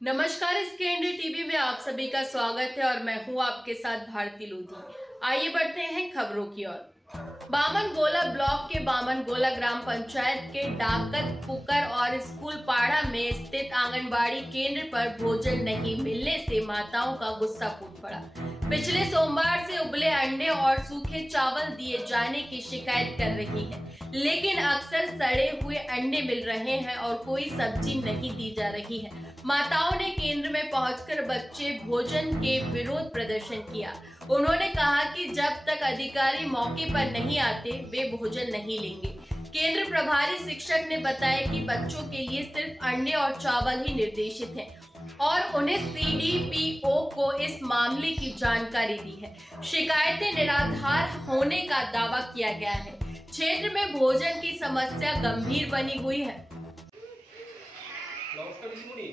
नमस्कार, इसके India TV में आप सभी का स्वागत है और मैं हूं आपके साथ भारती लोधी। आइए बढ़ते हैं खबरों की ओर। बामन गोला ब्लॉक के बामन गोला ग्राम पंचायत के डाकत पुकर और स्कूल पाड़ा में स्थित आंगनबाड़ी केंद्र पर भोजन नहीं मिलने से माताओं का गुस्सा फूट पड़ा। पिछले सोमवार से उबले अंडे और सूखे चावल दिए जाने की शिकायत कर रही है, लेकिन अक्सर सड़े हुए अंडे मिल रहे हैं और कोई सब्जी नहीं दी जा रही है। माताओं ने केंद्र में पहुंचकर बच्चे भोजन के विरोध प्रदर्शन किया। उन्होंने कहा कि जब तक अधिकारी मौके पर नहीं आते वे भोजन नहीं लेंगे। केंद्र प्रभारी शिक्षक ने बताया कि बच्चों के लिए सिर्फ अंडे और चावल ही निर्देशित हैं और उन्हें सीडीपीओ को इस मामले की जानकारी दी है। शिकायतें निराधार होने का दावा किया गया है। क्षेत्र में भोजन की समस्या गंभीर बनी हुई है। নমস্কার দিদিমণি,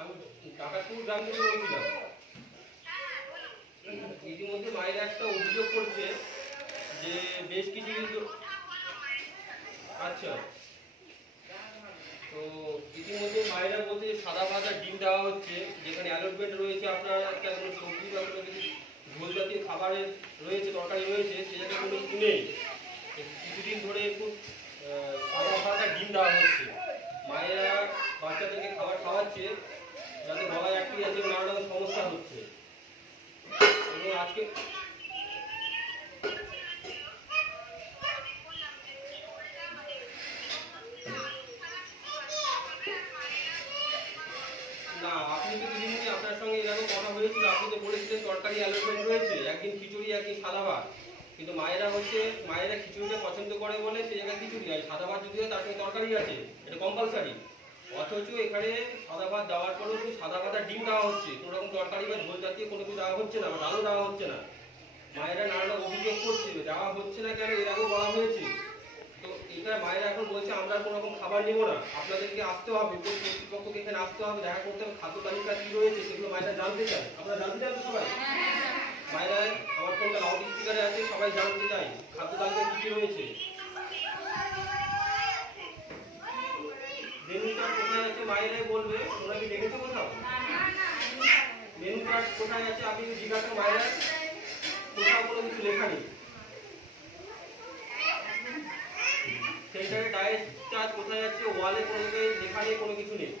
আমি কাকাতুর গ্রাম থেকে বলছিলাম। ইতিমধ্যে মায়ের একটা অভিযোগ করছে যে বেশ কিছু কিন্তু আচ্ছা, তো ইতিমধ্যে মায়েরা বলতে সাদা ভাজা ডিম দেওয়া হচ্ছে, যেখানে অ্যালটমেন্ট রয়েছে আপনার একটা কোনো সবজি বা কোনো কিছু ঝোল জাতীয় খাবারের রয়েছে, তরকারি রয়েছে, সে জায়গায় কোনো কিছু নেই। কিছুদিন ধরে একটু সাদা ভাজা ডিম দেওয়া হচ্ছে। মায়েরা বাচ্চাদেরকে খাবার খাওয়াচ্ছে যাতে গলায় আটকে আছে, নানা রকম সমস্যা হচ্ছে। এবং আজকে না, আপনি তো দিদিমণি আপনার সঙ্গে এরকম কথা হয়েছিল, আপনি তো বলেছিলেন তরকারি অ্যালটমেন্ট রয়েছে, একদিন খিচুড়ি একদিন সাদা ভাত। কিন্তু মায়েরা খিচুড়িটা পছন্দ করে বলে সেই জায়গায় খিচুড়ি, আর সাদা ভাত যদি হয় তার সঙ্গে তরকারি আছে, এটা কম্পালসারি। অথচ এখানে সাদা ভাত দেওয়ার পরেও শুধু সাদা ভাত আর ডিম দেওয়া হচ্ছে, কোনো রকম তরকারি বা ঝোল জাতীয় কোনো কিছু দেওয়া হচ্ছে না, বা ডালও দেওয়া হচ্ছে না। মায়েরা নানা রকম অভিযোগ করছে দেওয়া হচ্ছে না কেন, এর আগেও বলা হয়েছে। তো এটা মায়েরা এখন বলছে আমরা কোনো রকম খাবার নেব না, আপনাদেরকে আসতে হবে, কর্তৃপক্ষকে এখানে আসতে হবে, দেখা করতে হবে, খাদ্য তালিকা কি রয়েছে সেগুলো মায়েরা জানতে চায়। আপনারা জানতে চান তো সবাই? মায়েরা আমার ফোনটা লাউড স্পিকারে আছে, সবাই জানতে চাই খাদ্য তালিকা কি কি রয়েছে। মেনু কার্ড কোথায় আছে মায়েরাই বলবে, তোমরা কি দেখেছো কোথাও? মেনু কার্ড কোথায় আছে আপনি জিজ্ঞাসা, মায়েরা কোথাও কোনো কিছু লেখা নেই। সেন্টারে ডায়েট চার্জ কোথায় আছে, ওয়ালে কোনো জায়গায় লেখা নেই, কোনো কিছু নেই।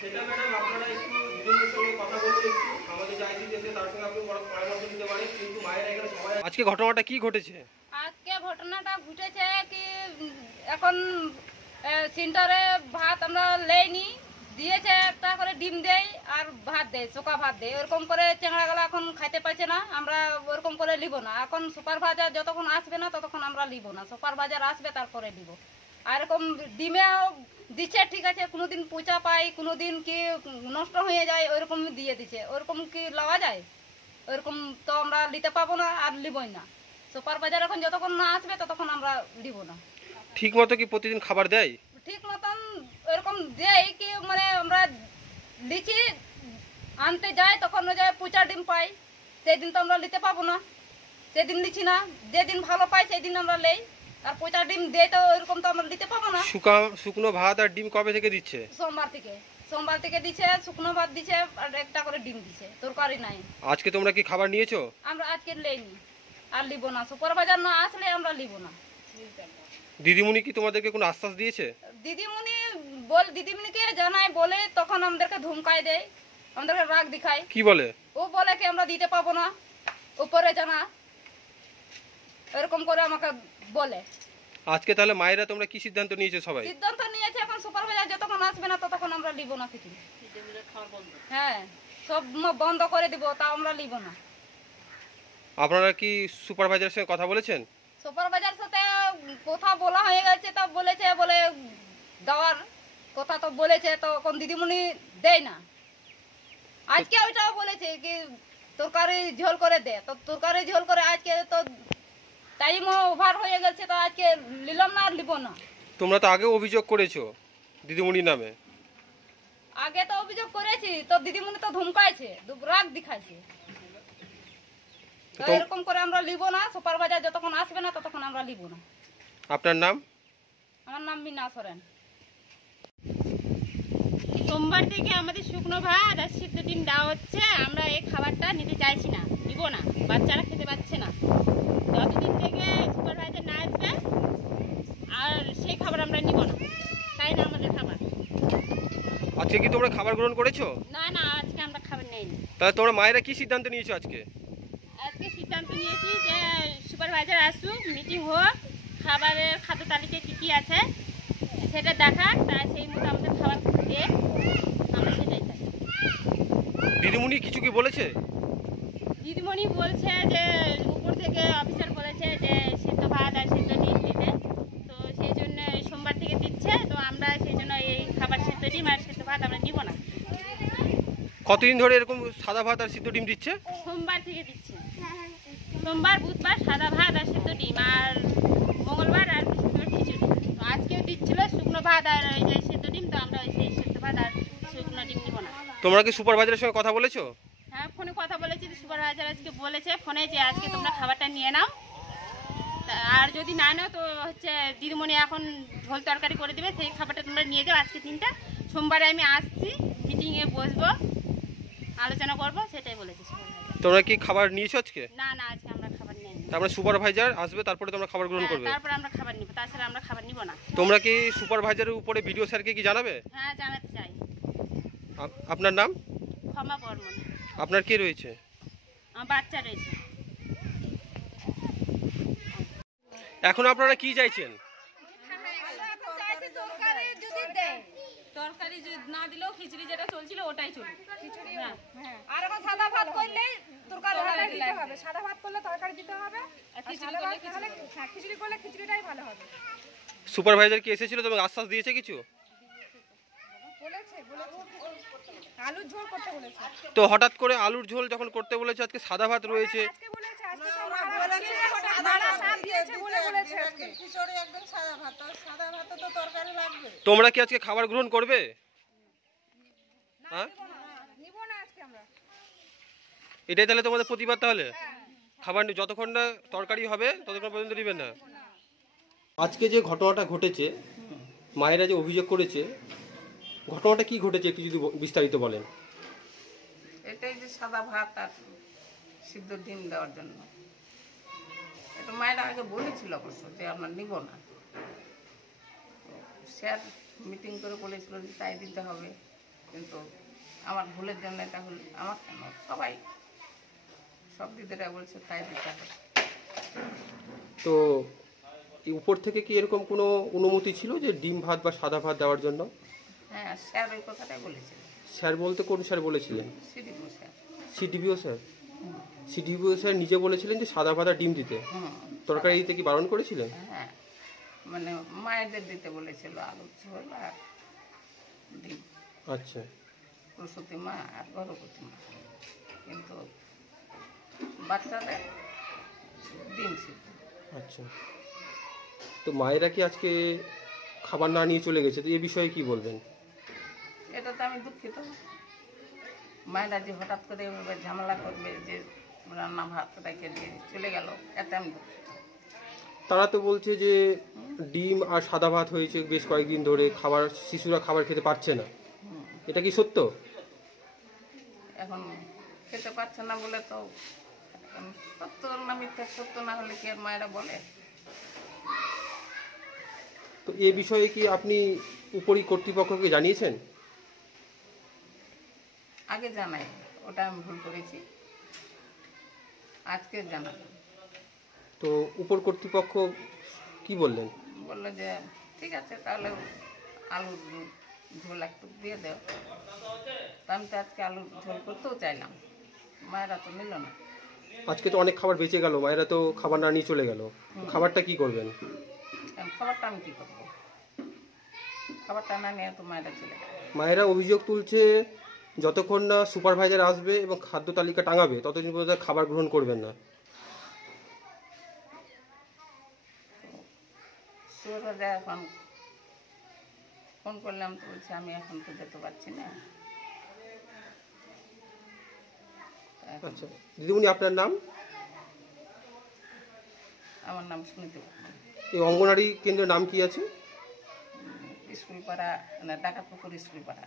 সেটা ম্যাডাম আপনারা একটু দিদিদের সঙ্গে কথা বলে একটু আমাদের যে আইসি আছে তার সঙ্গে আপনি পরামর্শ দিতে পারেন। কিন্তু মায়েরা এখানে সবাই আজকে ঘটনাটা কি ঘটেছে? আজকে ঘটনাটা ঘটেছে কি এখন সেন্টারে ভাত আমরা লেইনি, দিয়েছে একটা করে ডিম দেয় আর ভাত দেয়, শুকা ভাত দেয়, ওরকম করে চেংড়াগুলো এখন খাইতে পারছে না। আমরা ওরকম করে নিব না, এখন সুপারভাইজার যতক্ষণ আসবে না ততক্ষণ আমরা নিব না। সুপারভাইজার আসবে তারপরে নিব। আর এরকম ডিমে দিচ্ছে ঠিক আছে, কোনোদিন পচা পাই, কোনোদিন কি নষ্ট হয়ে যায়, ওইরকম দিয়ে দিচ্ছে। ওরকম কি লওয়া যায়? ওরকম তো আমরা নিতে পাবো না আর নিবই না। সুপারভাইজার এখন যতক্ষণ না আসবে ততক্ষণ আমরা দিব না। ঠিক মতো কি প্রতিদিন খাবার দেয়? ঠিক মতন এরকম দেয় কি মানে আমরা লিচি আনতে যাই তখন ওই যায় পচা ডিম পাই, সেদিন তো আমরা নিতে পাবো না, সেদিন লিচি না। যেদিন ভালো পাই সেই দিন আমরা নেই, আর পচা ডিম দেয় তো ওইরকম তো আমরা নিতে পাবো না। শুকনো ভাত আর ডিম কবে থেকে দিচ্ছে? সোমবার থেকে দিচ্ছে, শুকনো ভাত দিচ্ছে আর একটা করে ডিম দিচ্ছে, তরকারি নাই। আজকে তোমরা কি খাবার নিয়েছো? আমরা আজকে লেইনি আর লিব না, সুপারভাইজার না আসলে আমরা লিব না। দিদিমণি কি তোমাদেরকে কোনো আশ্বাস দিয়েছে? দিদিমণিকে জানাই বলে তখন আমাদেরকে ধমকায় দেয়, আমাদেরকে রাগ দেখায়। কি বলে? ও বলে কি আমরা দিতে পাবো না, উপরে জানা, এরকম করে আমাকে বলে। আজকে তাহলে মায়েরা তোমরা কি সিদ্ধান্ত নিয়েছো? সবাই সিদ্ধান্ত নিয়েছে এখন সুপারভাইজার যতক্ষণ আসবে না ততক্ষণ আমরা লিব না কিছু। হ্যাঁ, সব বন্ধ করে দিব, তাও আমরা লিব না। আপনারা কি সুপারভাইজারের সঙ্গে কথা বলেছেন? সুপারভাইজার সাথে কথা বলা হয়ে গেছে, তো বলেছে বলে দেওয়ার কথা তো বলেছে, তো কোন দিদিমণি দেয় না। আজকে ওইটাও বলেছে কি তরকারি ঝোল করে দে, তো তরকারি ঝোল করে আজকে তো টাইমও ওভার হয়ে গেছে, তো আজকে নিলাম না আর লিব না। তোমরা তো আগে অভিযোগ করেছো দিদিমণির নামে। আগে তো অভিযোগ করেছি, তো দিদিমণি তো ধমকাইছে, রাগ দেখাইছে। তো এরকম করে আমরা লিব না, সুপারভাইজার যতক্ষণ আসবে না ততক্ষণ আমরা লিব না। আপনার নাম? আমার নাম মিনা সরেন। সোমবার থেকে আমাদের শুকনো ভাত আর সিদ্ধ ডিম দেওয়া হচ্ছে। আমরা এই খাবারটা নিতে চাইছি না, নিব না, বাচ্চারা খেতে পাচ্ছে না। যতদিন থেকে সুপারভাইজার না আসবে আর সেই খাবার আমরা নিব না, তাই না আমাদের খাবার। আজকে কি তোমরা খাবার গ্রহণ করেছো? না না, আজকে আমরা খাবার নেইনি। তাহলে তোমরা মায়েরা কি সিদ্ধান্ত নিয়েছো আজকে? আজকে সিদ্ধান্ত নিয়েছি যে সুপারভাইজার আসুক, মিটিং হোক, খাবারের খাদ্য তালিকায় কী কী আছে সেটা দেখাক, তাই সেই মতো আমাদের খাবার দিয়ে আমরা সেটাই চাই। দিদিমণি কিছু কি বলেছে? দিদিমণি বলছে যে উপর থেকে অফিসার বলেছে যে সেদ্ধ ভাত আর সেদ্ধ ডিম দিতে, তো সেই জন্য সোমবার থেকে দিচ্ছে। তো আমরা সেই জন্য এই খাবার সেদ্ধ ডিম আর সেদ্ধ ভাত আমরা নিব না। কতদিন ধরে এরকম সাদা ভাত আর সিদ্ধ ডিম দিচ্ছে? সোমবার থেকে দিচ্ছে, সোমবার বুধবার সাদা ভাত আর সেদ্ধ ডিম, আর মঙ্গলবার আর বৃহস্পতিবার খিচুড়ি। তো আজকেও দিচ্ছিল শুকনো ভাত আর ওই যে সেদ্ধ ডিম, তো আমরা সেই সেদ্ধ ভাত আর শুকনো ডিম নিব না। তোমরা কি সুপারভাইজারের সঙ্গে কথা বলেছো? হ্যাঁ, ফোনে কথা বলেছি। সুপারভাইজার আজকে বলেছে ফোনে যে আজকে তোমরা খাবারটা নিয়ে নাও, আর যদি না নাও তো হচ্ছে দিদিমণি এখন ঝোল তরকারি করে দেবে, সেই খাবারটা তোমরা নিয়ে যাও। আজকে দিনটা সোমবারে আমি আসছি, মিটিংয়ে বসবো, আলোচনা করবো, সেটাই বলেছি সুপারভাইজার। তোমরা কি খাবার নিয়েছো আজকে? না না, আজকে আমরা খাবার নেই। তারপরে সুপারভাইজার আসবে, তারপরে তোমরা খাবার গ্রহণ করবে? তারপর আমরা খাবার নিব, তাছাড়া আমরা খাবার নিব না। তোমরা কি সুপারভাইজারের উপরে ভিডিও স্যারকে কি জানাবে? হ্যাঁ, জানাতে চাই। আপনার নাম? ক্ষমা বর্মন। আপনার কে রয়েছে? আমার বাচ্চা রয়েছে। এখন আপনারা কি চাইছেন? তরকারি যদি না দিলেও খিচুড়ি যেটা চলছিল ওটাই চলবে। খিচুড়ি আর এখন সাদা ভাত করলে তরকারি দিতে হবে। সাদা ভাত করলে তরকারি দিতে হবে, আর খিচুড়ি করলে খিচুড়ি করলে খিচুড়িটাই ভালো হবে। সুপারভাইজার কি এসেছিল, তোমাকে আশ্বাস দিয়েছে কিছু? বলেছে আলুর ঝোল করতে বলেছে। তো হঠাৎ করে আলুর ঝোল যখন করতে বলেছে, আজকে সাদা ভাত রয়েছে। আজকে বলেছে, আজকে সব বলেছে, নানা সাপ দিয়েছে বলে বলেছে আজকে খিচুড়ি একদম সাদা ভাত তো তরকারি লাগবে। তোমরা কি আজকে খাবার গ্রহণ করবে? হ্যাঁ, নিব না আজকে আমরা। এটাই তাহলে তোমাদের প্রতিবাদ? তাহলে খাবার যতক্ষণ না তরকারি হবে ততক্ষণ পর্যন্ত দিবেন না? আজকে যে ঘটনাটা ঘটেছে, মায়েরা যে অভিযোগ করেছে, ঘটনাটা কি ঘটেছে একটু যদি বিস্তারিত বলেন। এটাই যে সাদা ভাত আর সিদ্ধ ডিম দেওয়ার জন্য, এটা মায়েরা আগে বলেছিল অবশ্য যে আমরা নিব না। স্যার মিটিং করে বলেছিল যে তাই দিতে হবে, কিন্তু আমার ভুলের জন্য এটা হল। আমার কেন, সবাই সব দিদিরা বলছে তাই দিতে হবে। তো এই উপর থেকে কি এরকম কোনো অনুমতি ছিল যে ডিম ভাত বা সাদা ভাত দেওয়ার জন্য? হ্যাঁ, স্যার ওই কথাটাই বলেছিল। স্যার বলতে কোন স্যার বলেছিলেন? CDPO sir. CDPO sir? CDPO sir নিজে বলেছিলেন যে সাদা ভাত আর ডিম দিতে? তরকারি দিতে কি বারণ করেছিলেন? হ্যাঁ, মানে মায়েদের দিতে বলেছিল আলুর ঝোল আর ডিম। আচ্ছা, প্রসূতি মা আর গর্ভবতী মা, কিন্তু বাচ্চাদের ডিম সিদ্ধ। আচ্ছা। তো মায়েরা কি আজকে খাবার না নিয়ে চলে গেছে, তো এই বিষয়ে কি বলবেন? এটা তো আমি দুঃখিত। মায়েরা যে হঠাৎ করে এভাবে ঝামেলা করবে যে রান্না ভাত রেখে দিয়ে চলে গেল, এতে আমি দুঃখিত। তারা তো বলছে যে ডিম আর সাদা ভাত হয়েছে বেশ কয়েকদিন ধরে, খাবার শিশুরা খাবার খেতে পারছে না, এটা কি সত্য? এখন খেতে পারছে না বলে তো সত্য না মিথ্যা, সত্য না হলে কি আর মায়েরা বলে? তো এ বিষয়ে কি আপনি উপরি কর্তৃপক্ষকে জানিয়েছেন? আগে জানাই, ওটা আমি ভুল করেছি, আজকে জানালাম। তো উপর কর্তৃপক্ষ কি বললেন? বললো যে ঠিক আছে, তাহলে আলুর ঝোল একটু দিয়ে দেও। তা আমি তো আজকে আলুর ঝোল করতেও চাইলাম, মায়েরা তো নিল না। আজকে তো অনেক খাবার বেঁচে গেল, মায়েরা তো খাবার না নিয়ে চলে গেল, খাবারটা কি করবেন? খাবারটা আমি কি করবো? খাবারটা না নিয়ে তো মায়েরা চলে গেল। মায়েরা অভিযোগ তুলছে যতক্ষণ না সুপারভাইজার আসবে এবং খাদ্য তালিকা টাঙাবে ততদিন পর্যন্ত খাবার গ্রহণ করবেন না। সুপারভাইজার এখন ফোন করলাম তো বলছে আমি এখন তো যেতে পারছি না। আচ্ছা দিদিমণি, আপনার নাম? আমার নাম সুনীতি বর্মন। এই অঙ্গনওয়াড়ি কেন্দ্রের নাম কি আছে? স্কুল পাড়া, না ডাকাতপুকুর স্কুল পাড়া।